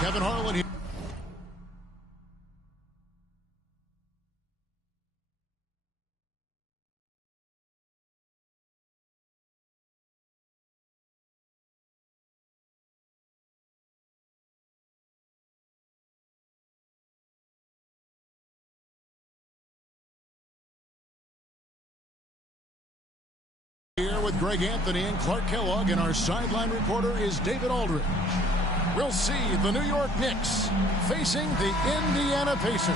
Kevin Harlan here. Here with Greg Anthony and Clark Kellogg, and our sideline reporter is David Aldridge. We'll see the New York Knicks facing the Indiana Pacers.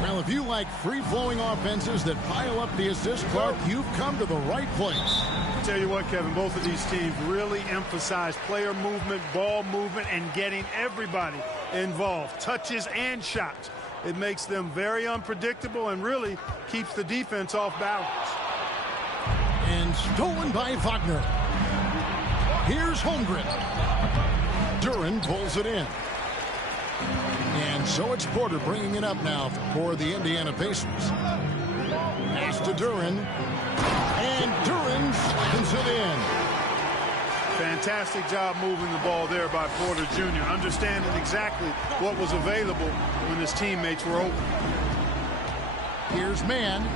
Well, if you like free-flowing offenses that pile up the assists, Clark, you've come to the right place. I'll tell you what, Kevin, both of these teams really emphasize player movement, ball movement, and getting everybody involved, touches and shots. It makes them very unpredictable and really keeps the defense off balance. And stolen by Wagner. Here's Holmgren. Duren pulls it in. And so it's Porter bringing it up now for the Indiana Pacers. Pass to Duren. And Duren slams it in. Fantastic job moving the ball there by Porter Jr., understanding exactly what was available when his teammates were open. Here's Mann.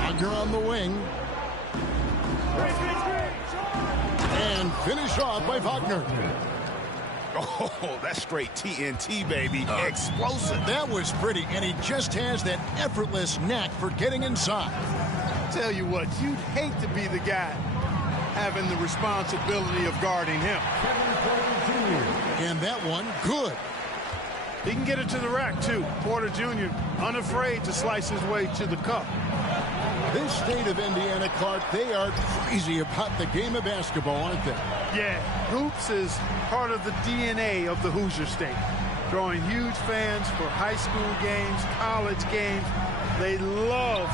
Wagner on the wing. And finish off by Wagner. Oh, that's straight TNT, baby. Explosive. That was pretty, and he just has that effortless knack for getting inside. Tell you what, you'd hate to be the guy having the responsibility of guarding him. And that one, good. He can get it to the rack, too. Porter Jr. unafraid to slice his way to the cup. This state of Indiana, Clark, they are crazy about the game of basketball, aren't they? Yeah, hoops is part of the DNA of the Hoosier State. Drawing huge fans for high school games, college games. They love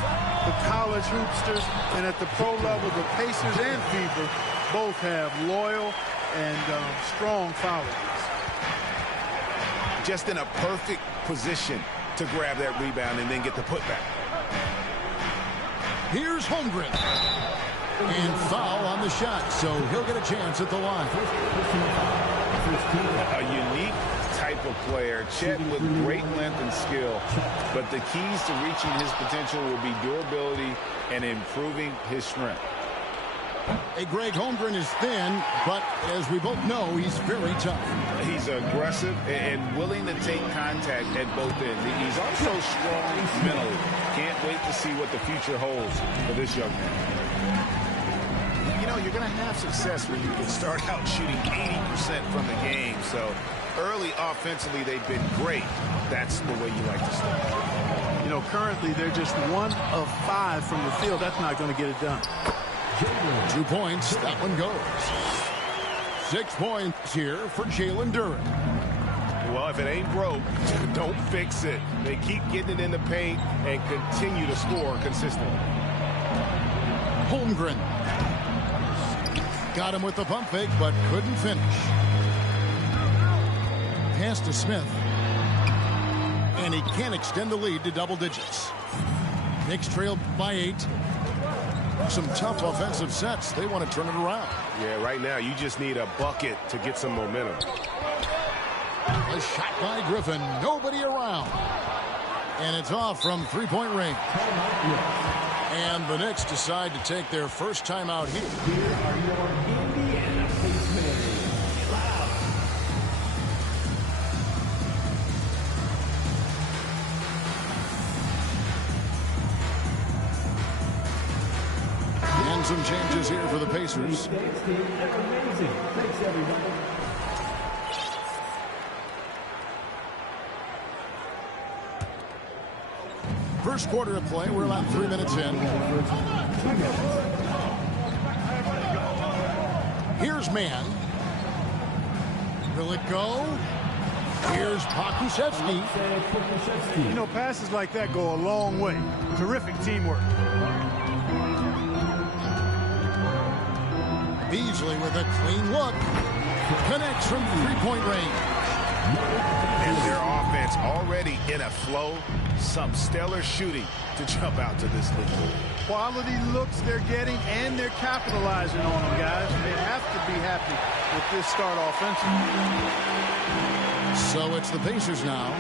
the college hoopsters, and at the pro level, the Pacers and Fever both have loyal and strong followers. Just in a perfect position to grab that rebound and then get the putback. Here's Holmgren. And foul on the shot, so he'll get a chance at the line. A unique type of player, Chet, with great length and skill. But the keys to reaching his potential will be durability and improving his strength. Hey, Greg, Holmgren is thin, but as we both know, he's very tough. He's aggressive and willing to take contact at both ends. He's also strong mentally. Can't wait to see what the future holds for this young man. You know, you're going to have success when you can start out shooting 80% from the game. So early offensively, they've been great. That's the way you like to start. You know, currently they're just 1 of 5 from the field. That's not going to get it done. 2 points. That one goes. 6 points here for Jalen Duren. Well, if it ain't broke, don't fix it. They keep getting it in the paint and continue to score consistently. Holmgren. Got him with the pump fake, but couldn't finish. Pass to Smith. And he can't extend the lead to double digits. Knicks trailed by 8. Some tough offensive sets. They want to turn it around. Yeah, right now you just need a bucket to get some momentum. A shot by Griffin. Nobody around. And it's off from three-point range. And the Knicks decide to take their first time out here. Here are your Indiana Pacers. And some changes here for the Pacers. Thanks, team. That's amazing. Thanks, everybody. First quarter of play. We're about 3 minutes in. Here's Mann. Will it go? Here's Pokusevski. You know, passes like that go a long way. Terrific teamwork. Beasley with a clean look. Connects from three-point range. And their offense already in a flow, some stellar shooting to jump out to this lead. Quality looks they're getting, and they're capitalizing on them, guys. They have to be happy with this start offensively. So it's the Pacers now,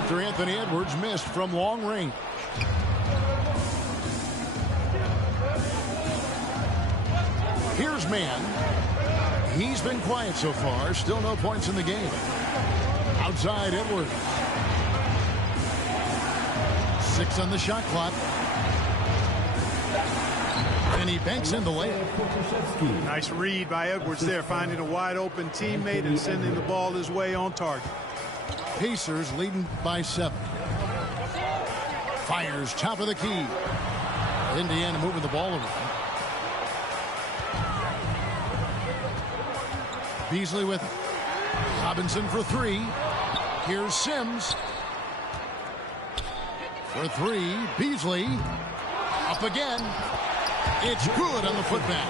after Anthony Edwards missed from long range. Here's Mann. He's been quiet so far. Still no points in the game. Outside Edwards. 6 on the shot clock. And he banks in the layup. Nice read by Edwards there, finding a wide open teammate and sending the ball his way on target. Pacers leading by 7. Fires top of the key. Indiana moving the ball around. Beasley with it. Robinson for 3. Here's Sims. For 3. Beasley. Up again. It's good on the putback.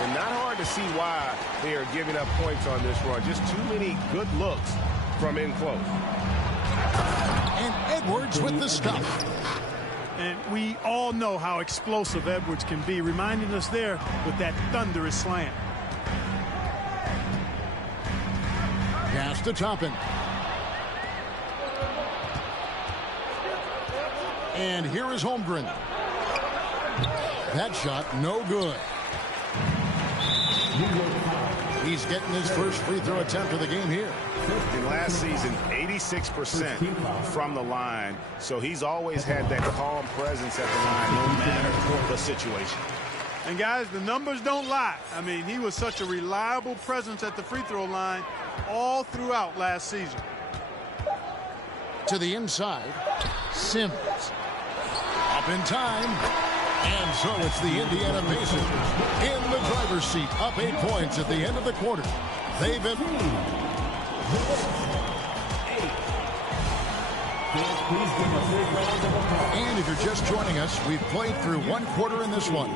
And not hard to see why they are giving up points on this run. Just too many good looks from in close. And Edwards with the stuff. And we all know how explosive Edwards can be, reminding us there with that thunderous slam. Pass to Toppin. And here is Holmgren. That shot no good. He's getting his first free throw attempt of the game here. In last season, 86% from the line. So he's always had that calm presence at the line no matter the situation. And guys, the numbers don't lie. I mean, he was such a reliable presence at the free throw line all throughout last season. To the inside, Sims. Up in time. And so it's the Indiana Pacers in the driver's seat, up 8 points at the end of the quarter. They've been... And if you're just joining us, we've played through 1 quarter in this one.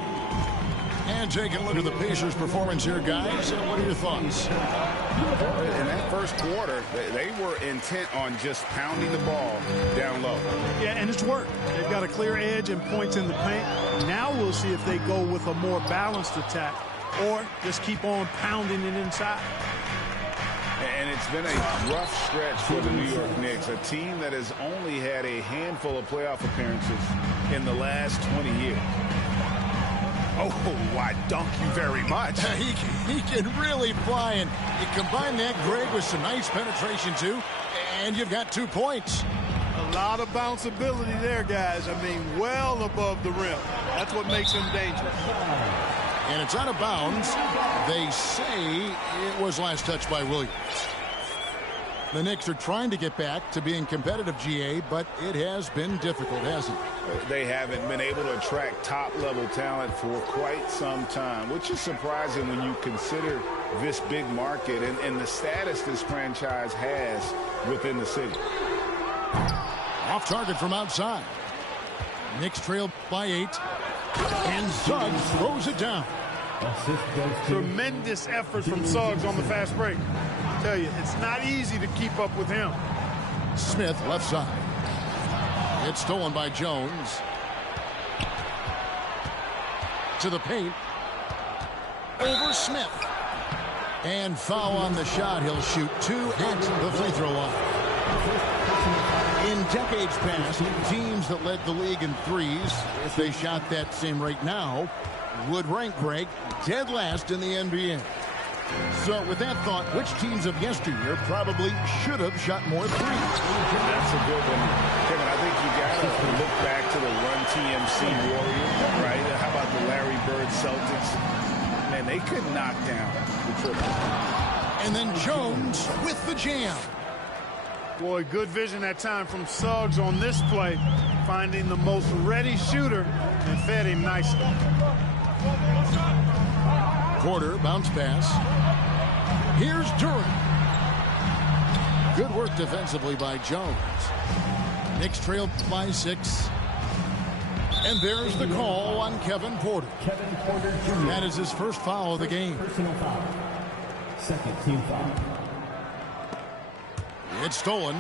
And taking a look at the Pacers' performance here, guys. What are your thoughts? In that first quarter, they were intent on just pounding the ball down low. Yeah, and it's worked. They've got a clear edge and points in the paint. Now we'll see if they go with a more balanced attack or just keep on pounding it inside. And it's been a rough stretch for the New York Knicks, a team that has only had a handful of playoff appearances in the last 20 years. Oh, why, dunk you very much. He can really fly, and you combine that grade with some nice penetration, too, and you've got 2 points. A lot of bounceability there, guys. I mean, well above the rim. That's what makes him dangerous. And it's out of bounds. They say it was last touched by Williams. The Knicks are trying to get back to being competitive, GA, but it has been difficult, hasn't it? They haven't been able to attract top-level talent for quite some time, which is surprising when you consider this big market and the status this franchise has within the city. Off target from outside. Knicks trail by 8. And Suggs throws it down. Tremendous effort from Suggs on the fast break. I tell you, it's not easy to keep up with him. Smith left side. It's stolen by Jones. To the paint. Over Smith. And foul on the shot. He'll shoot 2 at the free throw line. In decades past, teams that led the league in threes, if they shot that same rate now, would rank, Greg, dead last in the NBA. So with that thought, which teams of yesteryear probably should have shot more threes? That's a good one. Kevin, I think you got to look back to the Run TMC Warriors, right? How about the Larry Bird Celtics? Man, they could knock down the triple. And then Jones with the jam. Boy, good vision that time from Suggs on this play, finding the most ready shooter and fed him nicely. Porter, bounce pass. Here's Durant. Good work defensively by Jones. Knicks trail by 6. And there's the call on Kevin Porter. Kevin Porter Jr. That is his first foul of the game. Personal foul. Second team foul. It's stolen.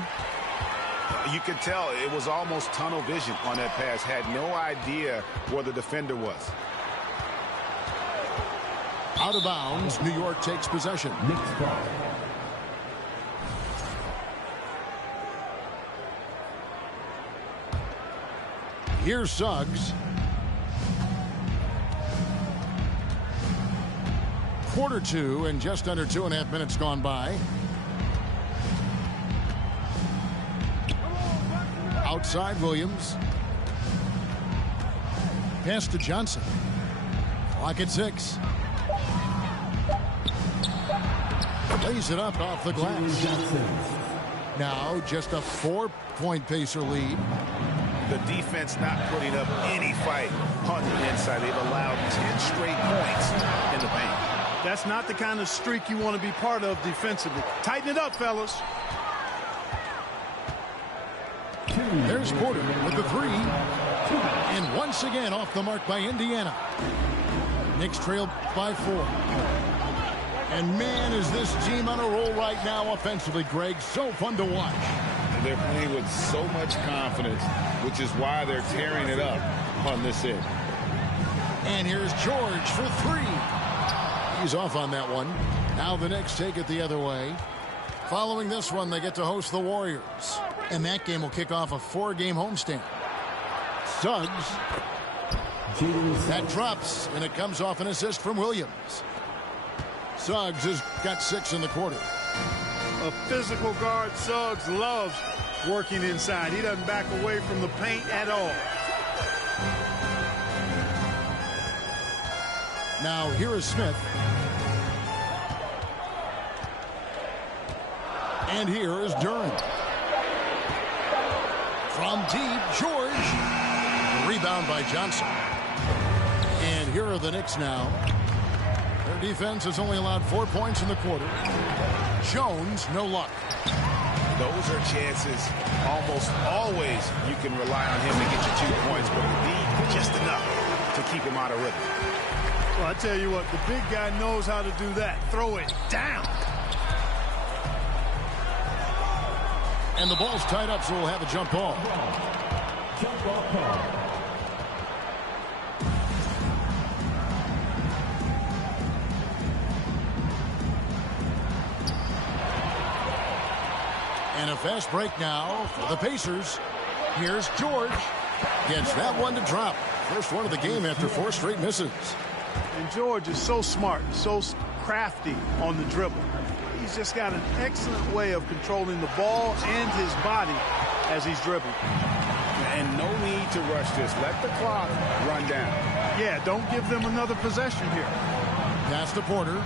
You could tell it was almost tunnel vision on that pass. Had no idea where the defender was. Out of bounds, New York takes possession. Next ball. Here's Suggs. Quarter two and just under 2.5 minutes gone by. Outside Williams. Pass to Johnson. Clock at 6. Lays it up off the glass. Now just a 4-point Pacer lead. The defense not putting up any fight on the inside. They've allowed 10 straight points in the paint. That's not the kind of streak you want to be part of defensively. Tighten it up, fellas. There's Porter with the 3. And once again off the mark by Indiana. Knicks trail by 4. And man, is this team on a roll right now offensively, Greg. So fun to watch. They're playing with so much confidence, which is why they're tearing it up on this end. And here's George for 3. He's off on that one. Now the Knicks take it the other way. Following this one, they get to host the Warriors. And that game will kick off a 4-game homestand. Suggs. That drops, and it comes off an assist from Williams. Suggs has got 6 in the quarter. A physical guard, Suggs loves working inside. He doesn't back away from the paint at all. Now here is Smith. And here is Duren. From deep, George. Rebound by Johnson. And here are the Knicks now. Their defense has only allowed 4 points in the quarter. Jones, no luck. Those are chances almost always you can rely on him to get you 2 points, but it need just enough to keep him out of rhythm. Well, I tell you what, the big guy knows how to do that. Throw it down. And the ball's tied up, so we'll have a jump ball. Jump ball call. And a fast break now for the Pacers. Here's George. Gets that one to drop. First one of the game after 4 straight misses. And George is so smart, so crafty on the dribble. He's just got an excellent way of controlling the ball and his body as he's dribbling. And no need to rush this. Let the clock run down. Yeah, don't give them another possession here. Pass to Porter.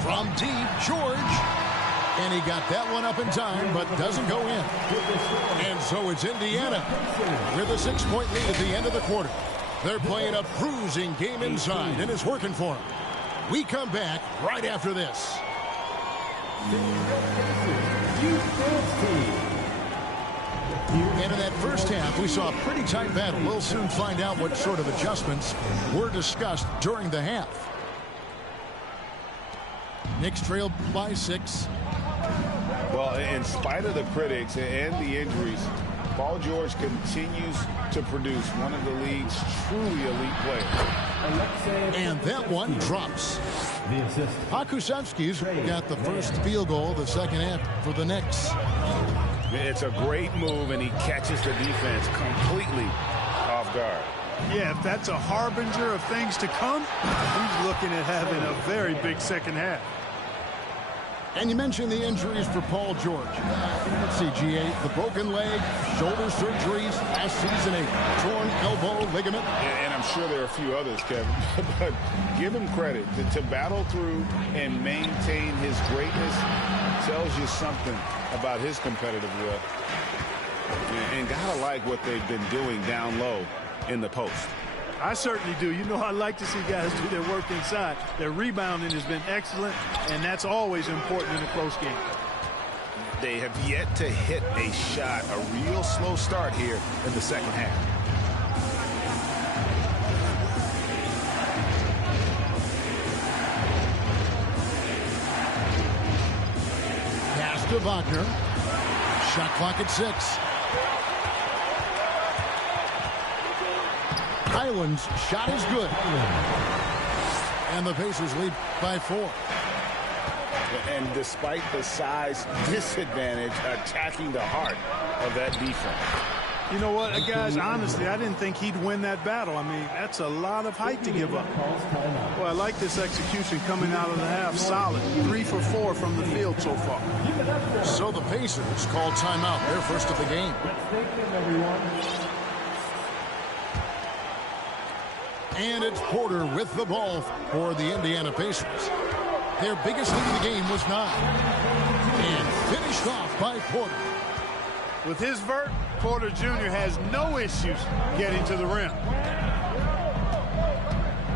From deep, George. And he got that one up in time, but doesn't go in. And so it's Indiana with a 6-point lead at the end of the quarter. They're playing a bruising game inside, and it's working for them. We come back right after this. And in that first half, we saw a pretty tight battle. We'll soon find out what sort of adjustments were discussed during the half. Knicks trailed by 6. Well, in spite of the critics and the injuries, Paul George continues to produce one of the league's truly elite players. And that one drops. Pokusevski's got the first field goal of the second half for the Knicks. It's a great move, and he catches the defense completely off guard. Yeah, if that's a harbinger of things to come, he's looking at having a very big second half. And you mentioned the injuries for Paul George. Let's see, G.A., the broken leg, shoulder surgeries, last season a torn elbow ligament. And I'm sure there are a few others, Kevin. But give him credit. To battle through and maintain his greatness tells you something about his competitive will. And gotta like what they've been doing down low in the post. I certainly do. You know, I like to see guys do their work inside. Their rebounding has been excellent, and that's always important in a close game. They have yet to hit a shot, a real slow start here in the second half. to Wagner. Shot clock at 6. Highland's shot is good. And the Pacers lead by 4. And despite the size disadvantage, attacking the heart of that defense. You know what, guys, honestly, I didn't think he'd win that battle. I mean, that's a lot of height to give up. Well, I like this execution coming out of the half. Solid. 3 for 4 from the field so far. So the Pacers call timeout, their first of the game. And it's Porter with the ball for the Indiana Pacers. Their biggest lead of the game was 9. And finished off by Porter. With his vert, Porter Jr. has no issues getting to the rim.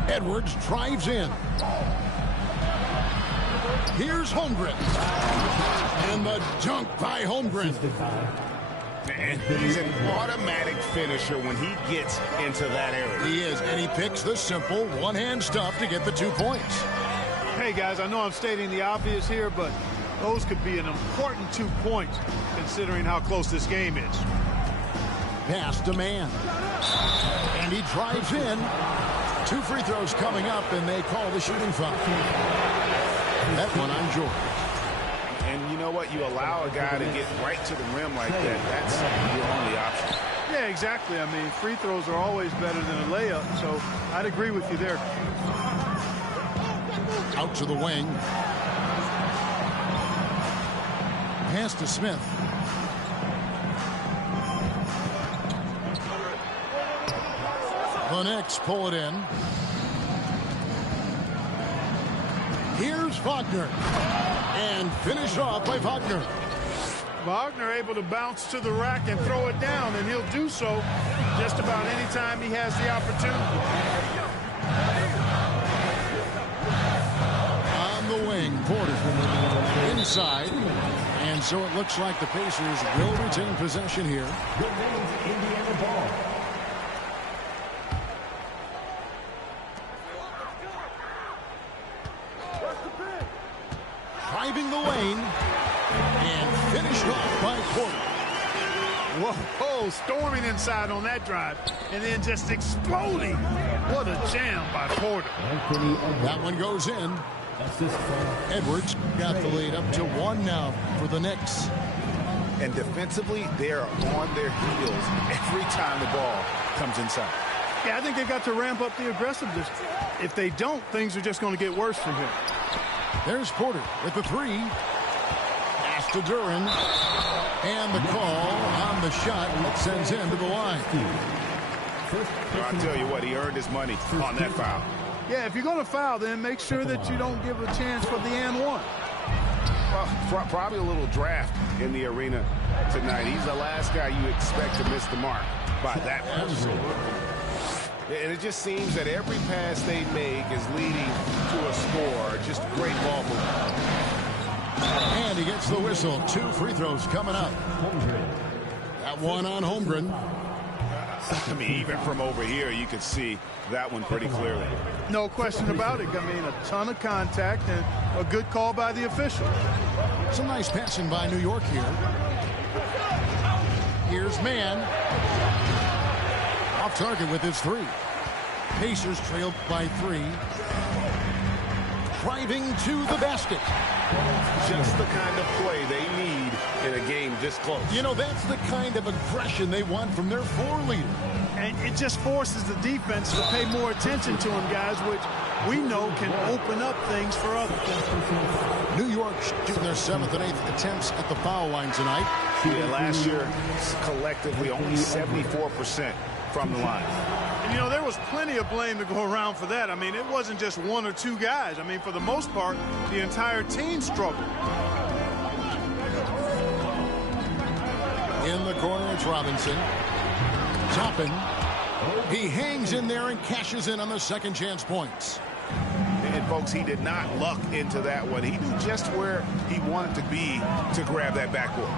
Edwards drives in. Here's Holmgren. And the dunk by Holmgren. And he's an automatic finisher when he gets into that area. He is, and he picks the simple one-hand stuff to get the 2 points. Hey, guys, I know I'm stating the obvious here, but those could be an important 2 points considering how close this game is. Pass to Mann. And he drives in. 2 free throws coming up, and they call the shooting foul. That one on George. And you know what? You allow a guy to get right to the rim like that. That's your only option. Yeah, exactly. I mean, free throws are always better than a layup, so I'd agree with you there. Out to the wing. Pass to Smith. The Knicks pull it in. Here's Wagner. And finished off by Wagner. Wagner able to bounce to the rack and throw it down, and he'll do so just about any time he has the opportunity. On the wing, Porter inside. And so it looks like the Pacers will retain possession here. Indiana ball. Driving the lane. And finished off by Porter. Whoa, storming inside on that drive, and then just exploding. What a jam by Porter. That one goes in. Edwards got the lead up to 1 now for the Knicks. And defensively, they're on their heels every time the ball comes inside. Yeah, I think they got to ramp up the aggressiveness. If they don't, things are just going to get worse from here. There's Porter with the 3. Pass to Duren. And the call on the shot that sends him to the line. I'll tell you what, he earned his money on that foul. Yeah, if you're going to foul, then make sure that you don't give a chance for the and one. Well, probably a little draft in the arena tonight. He's the last guy you expect to miss the mark by that much. And it just seems that every pass they make is leading to a score. Just great ball movement. And he gets the whistle. 2 free throws coming up. That one on Holmgren. I mean, even from over here, you can see that one pretty clearly. No question about it. I mean, a ton of contact and a good call by the official. Some nice passing by New York here. Here's Mann. Off target with his 3. Pacers trailed by 3. Driving to the basket. Just the kind of play they need in a game this close. You know, that's the kind of aggression they want from their 4 leader. And it just forces the defense to pay more attention to him, guys, which we know can open up things for others. New York shooting their 7th and 8th attempts at the foul line tonight. Yeah, last year, collectively, only 74% from the line. And, you know, there was plenty of blame to go around for that. I mean, it wasn't just 1 or 2 guys. I mean, for the most part, the entire team struggled. In the corner, it's Robinson. Toppin. He hangs in there and cashes in on the second chance points. And, folks, he did not luck into that one. He knew just where he wanted to be to grab that backboard.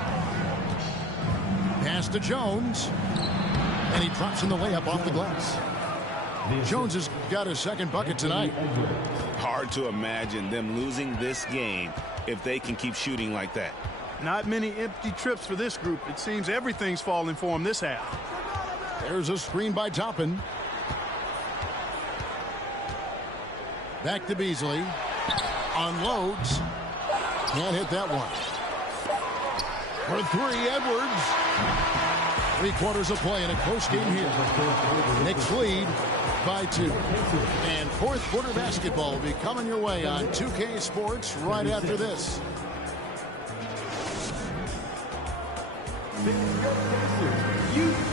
Pass to Jones. And he drops in the layup off the glass. Jones has got his second bucket tonight. Hard to imagine them losing this game if they can keep shooting like that. Not many empty trips for this group. It seems everything's falling for him this half. There's a screen by Toppin. Back to Beasley. Unloads. Can't hit that one. For three, Edwards. 3/4 of play in a close game here. Knicks lead by 2. And fourth quarter basketball will be coming your way on 2K Sports right after this.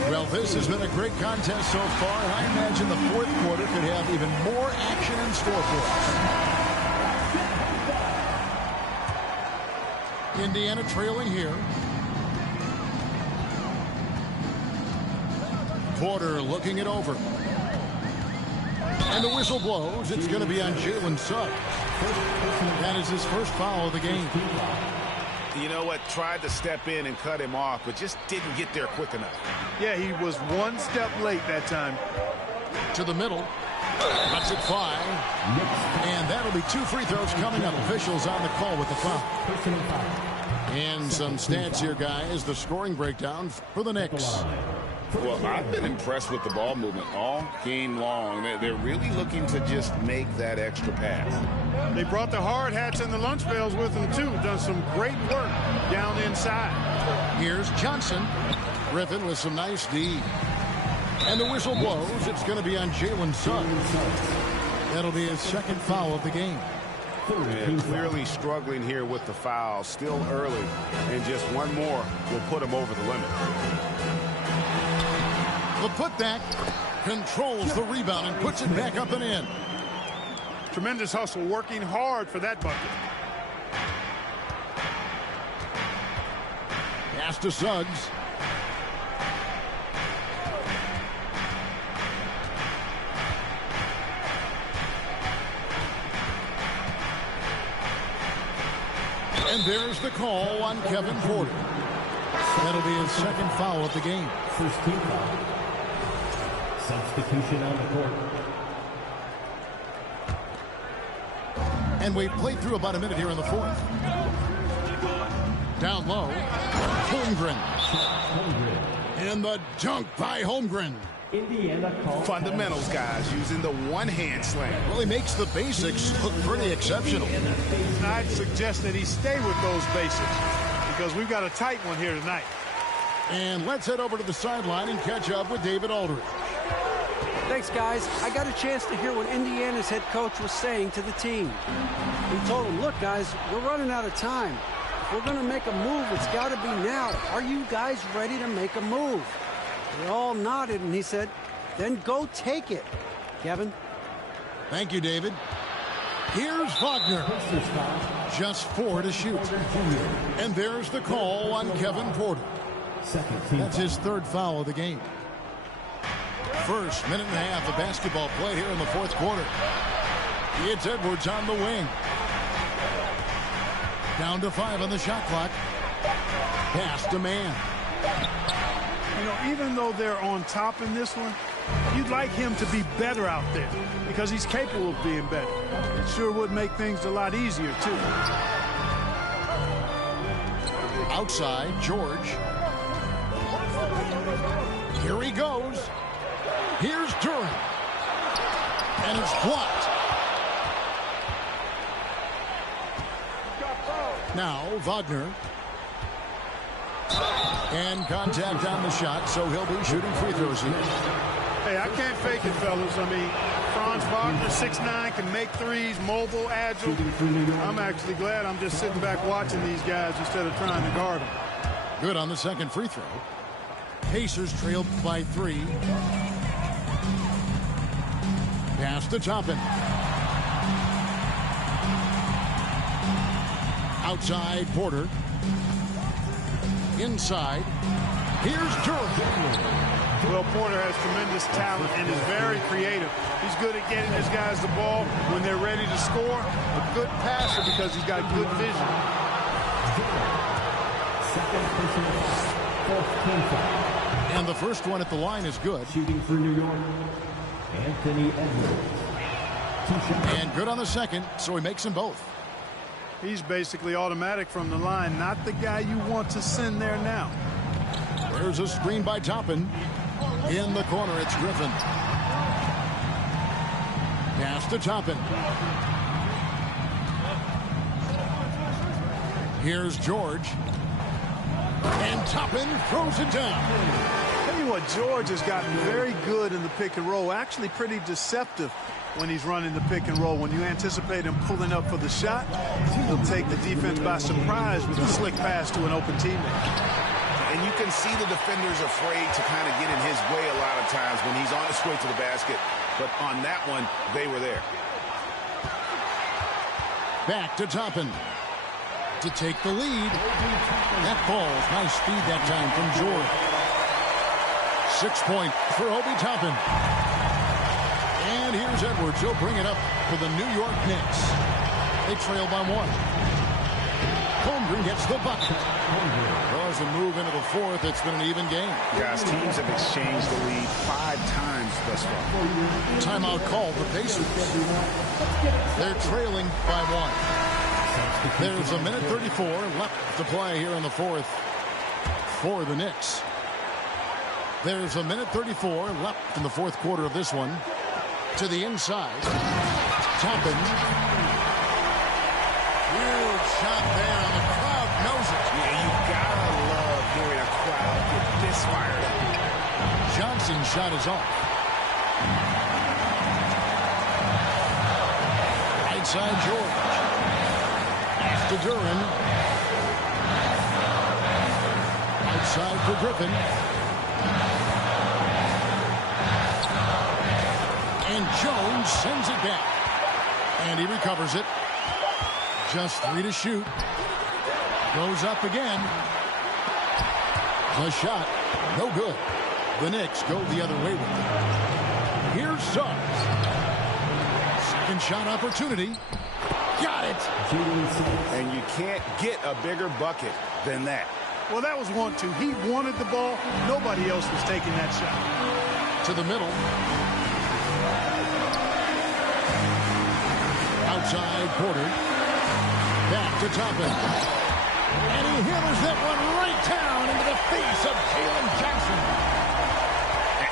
Well, this has been a great contest so far, and I imagine the fourth quarter could have even more action in store for us. Indiana trailing here. Porter looking it over. And the whistle blows. It's going to be on Jalen Suggs. That is his first foul of the game. You know what? Tried to step in and cut him off, but just didn't get there quick enough. Yeah, he was one step late that time. To the middle. Cuts it 5. And that'll be 2 free throws coming up. Officials on the call with the foul. And some stats here, guys. The scoring breakdown for the Knicks. Well, I've been impressed with the ball movement all game long. They're really looking to just make that extra pass. They brought the hard hats and the lunch pails with them, too. Done some great work down inside. Here's Johnson. Griffin with some nice D. And the whistle blows. It's going to be on Jalen Suggs. That'll be his second foul of the game. And clearly struggling here with the foul. Still early. And just one more will put him over the limit. The putback controls the rebound and puts it back up and in. Tremendous hustle, working hard for that bucket. Pass to Suggs. And there's the call on Kevin Porter. That'll be his second foul of the game. First team foul. Substitution on the court. And we've played through about a minute here in the fourth. Down low. Holmgren. And the dunk by Holmgren. Indiana calls Fundamentals, guys, using the one-hand slam. Well, he makes the basics look pretty exceptional. I'd suggest that he stay with those basics because we've got a tight one here tonight. And let's head over to the sideline and catch up with David Aldridge. Thanks, guys. I got a chance to hear what Indiana's head coach was saying to the team. He told them, look, guys, we're running out of time. If we're going to make a move, it's got to be now. Are you guys ready to make a move? They all nodded, and he said, then go take it. Kevin? Thank you, David. Here's Wagner. Just 4 to shoot. And there's the call on Kevin Porter. That's his third foul of the game. First minute and a half of basketball play here in the fourth quarter. It's Edwards on the wing. Down to 5 on the shot clock. Pass to man. You know, even though they're on top in this one, you'd like him to be better out there because he's capable of being better. It sure would make things a lot easier, too. Outside, George. Here he goes. Here's Durant. And it's blocked. Now, Wagner. And contact on the shot, so he'll be shooting free throws here. Hey, I can't fake it, fellas. I mean, Franz Wagner, 6'9", can make threes, mobile, agile. I'm actually glad I'm just sitting back watching these guys instead of trying to guard them. Good on the second free throw. Pacers trailed by 3. Pass to Toppin. Outside, Porter. Inside. Here's Durant. Well, Porter has tremendous talent and is very creative. He's good at getting his guys the ball when they're ready to score. A good passer because he's got good vision. Second personal foul. Fourth team foul. And the first one at the line is good. Shooting for New York, Anthony Edwards. 2 shots. And good on the second, so he makes them both. He's basically automatic from the line, not the guy you want to send there now. There's a screen by Toppin. In the corner, it's Griffin. Pass to Toppin. Here's George. And Toppin throws it down. Tell you what, George has gotten very good in the pick and roll. Actually pretty deceptive when he's running the pick and roll. When you anticipate him pulling up for the shot, he'll take the defense by surprise with a slick pass to an open teammate. And you can see the defenders afraid to kind of get in his way a lot of times when he's on his way to the basket. But on that one, they were there. Back to Toppin to take the lead. That ball's nice speed that time from George. 6 point for Obi Toppin. And here's Edwards. He'll bring it up for the New York Knicks. They trail by 1. Holmgren gets the bucket. Well, as we move into the fourth, it's been an even game. Guys, teams have exchanged the lead 5 times thus far. Timeout called the Pacers. They're trailing by 1. There's a minute 34 left to play here in the fourth for the Knicks. There's a minute 34 left in the fourth quarter of this one. To the inside. Toppin. Huge shot there, and the crowd knows it. Yeah, you gotta love hearing a crowd get this fired up. Johnson's shot is off. Right side, George. To Duren. Outside for Griffin. And Jones sends it back. And he recovers it. Just 3 to shoot. Goes up again. The shot. No good. The Knicks go the other way with it. Here's Suggs. Second shot opportunity. Got it. And you can't get a bigger bucket than that. Well, that was 1-2. He wanted the ball. Nobody else was taking that shot. To the middle. Outside Porter. Back to Toppin. And he hammers that one right down into the face of Jalen Jackson.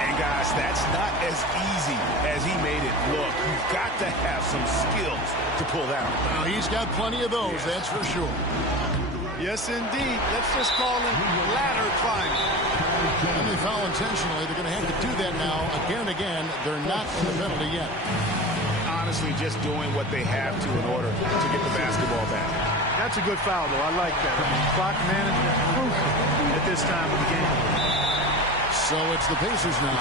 And guys, that's not as easy as he made it look. You've got to have some skills to pull that off. Well, he's got plenty of those, that's for sure. Yes, indeed. Let's just call him ladder climbing. And they foul intentionally. They're going to have to do that now again and again. They're not in the penalty yet. Honestly, just doing what they have to in order to get the basketball back. That's a good foul, though. I like that. I mean, clock management crucial at this time of the game. So it's the Pacers now.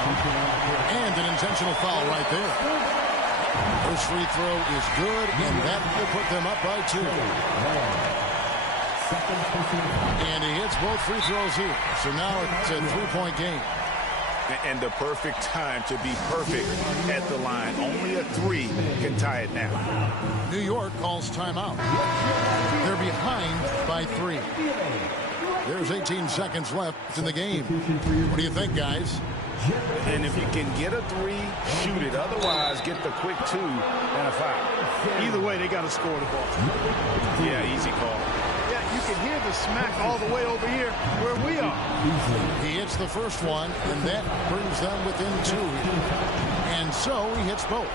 And an intentional foul right there. First free throw is good, and that will put them up by 2. And he hits both free throws here. So now it's a 3-point game. And the perfect time to be perfect at the line. Only a 3 can tie it now. New York calls timeout. They're behind by 3. There's 18 seconds left in the game. What do you think, guys? And if you can get a 3, shoot it. Otherwise, get the quick 2 and a foul. Either way, they got to score the ball. Yeah, easy call. Yeah, you can hear the smack all the way over here where we are. He hits the first one, and that brings them within 2. And so he hits both.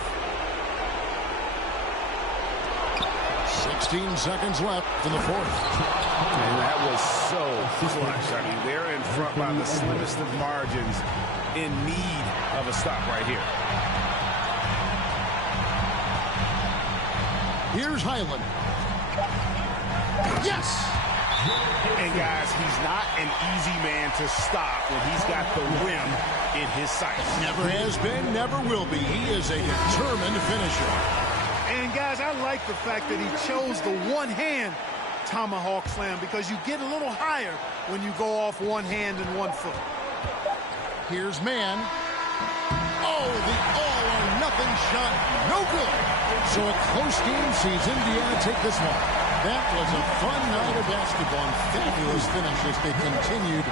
16 seconds left in the fourth. And that was so clutch. I mean, they're in front by the slimmest of margins, in need of a stop right here. Here's Highland. Yes! And guys, he's not an easy man to stop when he's got the rim in his sights. Never has been, never will be. He is a determined finisher. And guys, I like the fact that he chose the one-hand tomahawk slam because you get a little higher when you go off one hand and 1 foot. Here's Mann. Oh, the all-or-nothing shot. No good. So a close game sees Indiana take this one. That was a fun night of basketball and fabulous finish as they continued